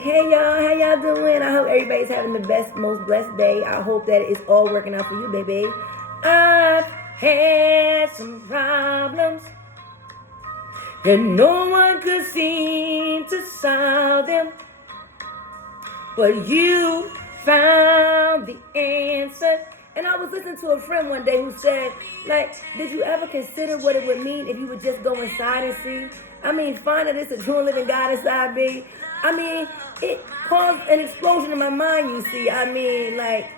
Hey y'all, how y'all doing? I hope everybody's having the best, most blessed day. I hope that it's all working out for you, baby. I've had some problems and no one could seem to solve them, but you found the answer. And I was listening to a friend one day who said, like, did you ever consider what it would mean if you would just go inside and see? I mean, find that it's a true and living God inside me. I mean, it caused an explosion in my mind, you see. I mean, like,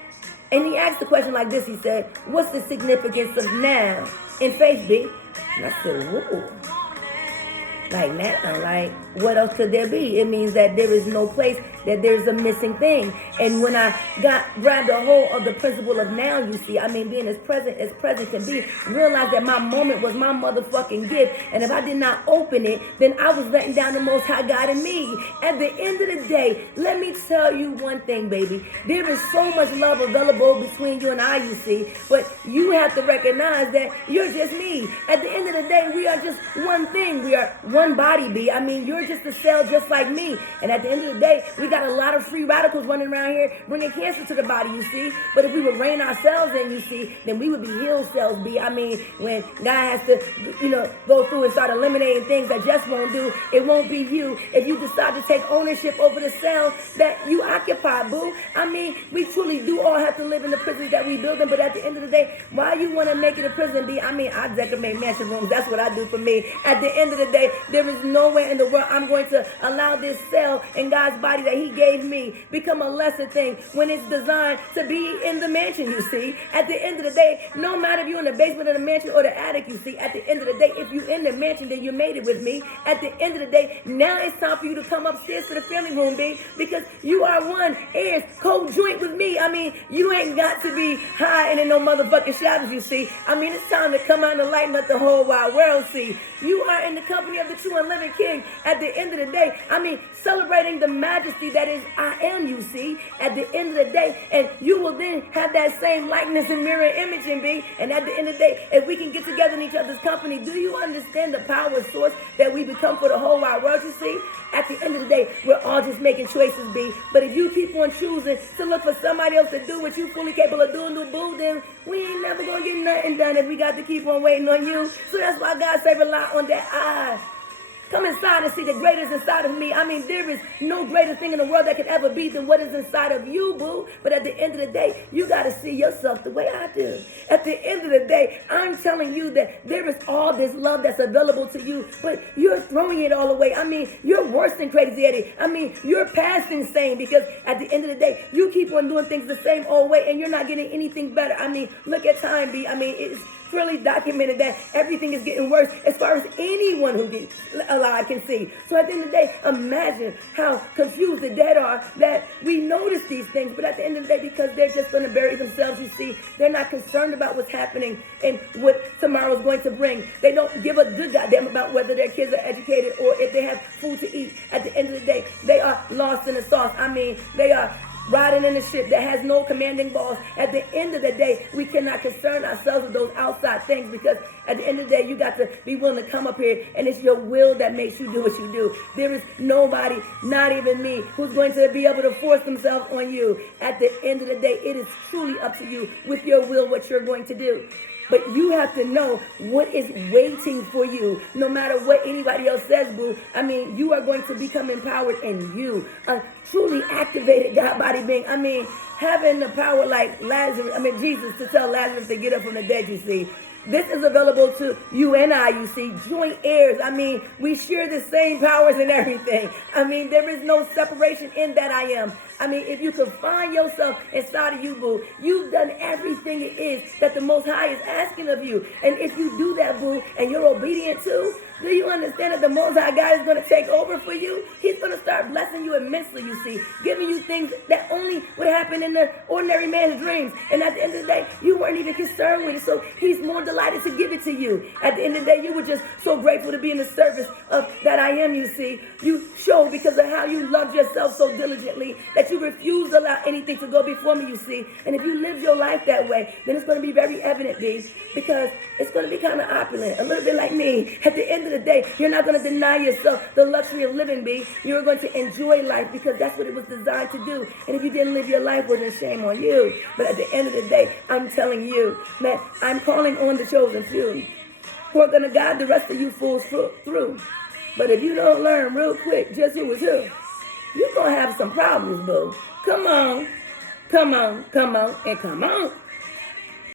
and he asked the question like this. He said, what's the significance of now in faith, B? And I said, whoa. Like now, like what else could there be? It means that there is no place, that there's a missing thing. And when I grabbed a hold of the principle of now, you see, I mean, being as present can be, realized that my moment was my motherfucking gift. And if I did not open it, then I was letting down the Most High God in me. At the end of the day, let me tell you one thing, baby. There is so much love available between you and I, you see. But you have to recognize that you're just me. At the end of the day, we are just one thing. We are one body, B. I mean, you're just a cell just like me. And at the end of the day, we got a lot of free radicals running around here bringing cancer to the body, you see. But if we would rein ourselves in, you see, then we would be healed cells, B. I mean, when God has to, go through and start eliminating things that just won't do, it won't be you. If you decide to take ownership over the cell that you occupy, boo. I mean, we truly do all have to live in the prisons that we build in, but at the end of the day, why you want to make it a prison, B? I mean, I decorate mansion rooms. That's what I do for me. At the end of the day, there is nowhere in the world I'm going to allow this cell in God's body that he gave me become a lesser thing when it's designed to be in the mansion, you see. At the end of the day, no matter if you're in the basement of the mansion or the attic, you see, at the end of the day, if you're in the mansion, then you made it with me. At the end of the day, now it's time for you to come upstairs to the family room, B, because you are one heirs, co-joint with me. I mean, you ain't got to be hiding in no motherfucking shadows, you see. I mean, it's time to come out and light and let the whole wide world see. You are in the company of the true and living King. At the end of the day, I mean, celebrating the majesty that is I am, you see, at the end of the day, and you will then have that same likeness and mirror image in me. And at the end of the day, if we can get together in each other's company, do you understand the power source that we become for the whole wide world, you see? At the end of the day, we're all just making choices, B. But if you keep on choosing to look for somebody else to do what you fully capable of doing, boo, then we ain't never gonna get nothing done if we got to keep on waiting on you. So that's why God say rely on that eye. Come inside and see the greatest inside of me. I mean, there is no greater thing in the world that could ever be than what is inside of you, boo. But at the end of the day, you got to see yourself the way I do. At the end of the day, I'm telling you that there is all this love that's available to you, but you're throwing it all away. I mean, you're worse than crazy Eddie. I mean, you're past insane because at the end of the day, you keep on doing things the same old way and you're not getting anything better. I mean, look at time, B. I mean, it's really documented that everything is getting worse as far as anyone who gets alive can see. So at the end of the day, imagine how confused the dead are that we notice these things, but at the end of the day, because they're just going to bury themselves, you see, they're not concerned about what's happening and what tomorrow is going to bring. They don't give a good goddamn about whether their kids are educated or if they have food to eat. At the end of the day, they are lost in the sauce. I mean, they are riding in a ship that has no commanding boss. At the end of the day, we cannot concern ourselves with those outside things because at the end of the day, you got to be willing to come up here and it's your will that makes you do what you do. There is nobody, not even me, who's going to be able to force themselves on you. At the end of the day, it is truly up to you with your will what you're going to do. But you have to know what is waiting for you, no matter what anybody else says, boo. I mean, you are going to become empowered in you, a truly activated God body being. I mean, having the power like Jesus to tell Lazarus to get up from the dead, you see. This is available to you and I, you see, joint heirs. I mean, we share the same powers and everything. I mean, there is no separation in that I am. I mean, if you can find yourself inside of you, boo, you've done everything it is that the Most High is asking of you. And if you do that, boo, and you're obedient too, do you understand that the Most High God is going to take over for you? He's going to start blessing you immensely, you see, giving you things that only would happen in the ordinary man's dreams. And at the end of the day, you weren't even concerned with it. So he's more delighted to give it to you. At the end of the day, you were just so grateful to be in the service of that I am, you see. You showed because of how you loved yourself so diligently that you refused to allow anything to go before me, you see. And if you live your life that way, then it's going to be very evident, B, because it's going to be kind of opulent, a little bit like me. At the end of of the day, you're not going to deny yourself the luxury of living, B. You're going to enjoy life because that's what it was designed to do. And if you didn't live your life, well, then shame on you. But at the end of the day, I'm telling you, man, I'm calling on the chosen few who are going to guide the rest of you fools through. But if you don't learn real quick just who is who, you're going to have some problems, boo. Come on, and come on.